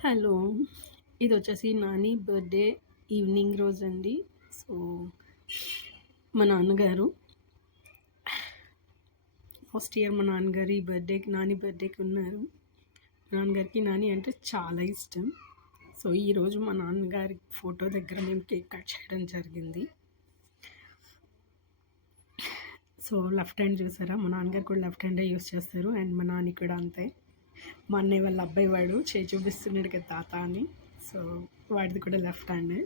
Hello! ఇదొచ్చేసి Nani birthday evening రోజండి. So, మా నాన్నగారు లాస్ట్ ఇయర్ మా నాన్నగారి నాని బర్త్‌డేకి ఉన్నారు. మా నాన్నగారికి నాని అంటే చాలా ఇష్టం. సో, ఈరోజు మా నాన్నగారి ఫోటో దగ్గర మేము కేక్ కట్ చేయడం జరిగింది. సో, లెఫ్ట్ హ్యాండ్ చూసారా? మా నాన్నగారు కూడా లెఫ్ట్ హ్యాండే యూజ్ చేస్తారు. అండ్ మా నాని కూడా అంతే. మా అన్నయ్య వాళ్ళ అబ్బాయి వాడు చేయి చూపిస్తున్నాడు కదా తాత అని. సో, వాడిది కూడా లెఫ్ట్ హ్యాండే.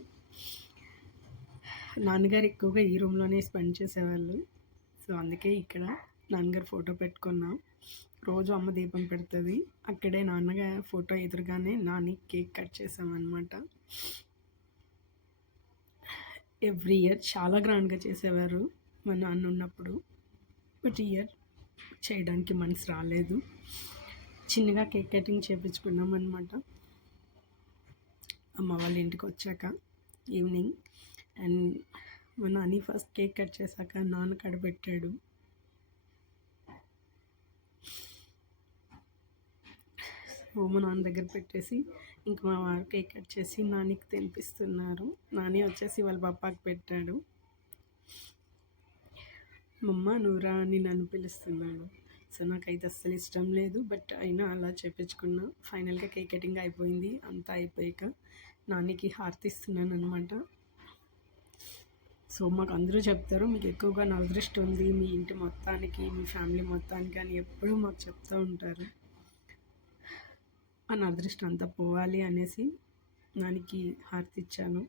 నాన్నగారు ఎక్కువగా ఈ రూమ్‌లోనే స్పెండ్ చేసేవాళ్ళు. సో, అందుకే ఇక్కడ నాన్నగారు ఫోటో పెట్టుకున్నాం. రోజు అమ్మ దీపం పెడుతుంది. అక్కడే నాన్నగారి ఫోటో ఎదురుగానే నాని కేక్ కట్ చేసామన్నమాట. ఎవ్రీ ఇయర్ చాలా గ్రాండ్‌గా చేసేవారు మా నాన్న ఉన్నప్పుడు. బట్ ఇయర్ చేయడానికి మనసు రాలేదు. చిన్నగా కేక్ కటింగ్ చేపించుకున్నాం అనమాట అమ్మ వాళ్ళ ఇంటికి వచ్చాక ఈవినింగ్. అండ్ మా నాని ఫస్ట్ కేక్ కట్ చేశాక నాన్న కడపెట్టాడు. సో మా నాన్న దగ్గర పెట్టేసి ఇంక మా వారు కేక్ కట్ చేసి నానికి తినిపిస్తున్నారు. నాని వచ్చేసి వాళ్ళ పాపకి పెట్టాడు. మమ్మ నువ్వురా అని నన్ను పిలుస్తున్నాడు. సో నాకైతే అస్సలు ఇష్టం లేదు. బట్ అయినా అలా చేపించుకున్నా. ఫైనల్గా కేక్ కటింగ్ అయిపోయింది. అంతా అయిపోయాక నానికి హారతి ఇస్తున్నాను అనమాట. సో మాకు అందరూ చెప్తారు, మీకు ఎక్కువగా నవదృష్టి ఉంది మీ ఇంటి మొత్తానికి, మీ ఫ్యామిలీ మొత్తానికి అని ఎప్పుడూ మాకు చెప్తూ ఉంటారు. ఆ నవదృష్టి అంతా పోవాలి అనేసి నానికి హారతి ఇచ్చాను.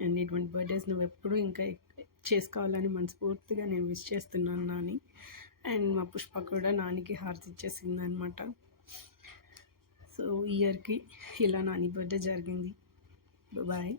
అండ్ ఇటువంటి బర్త్డేస్ నువ్వు ఎప్పుడు ఇంకా చేసుకోవాలని మనస్ఫూర్తిగా నేను విష్ చేస్తున్నాను నాని. అండ్ మా పుష్ప కూడా నానికి హారతి ఇచ్చేసింది అనమాట. సో ఇయర్కి ఇలా నాని బర్త్డే జరిగింది. బాయ్.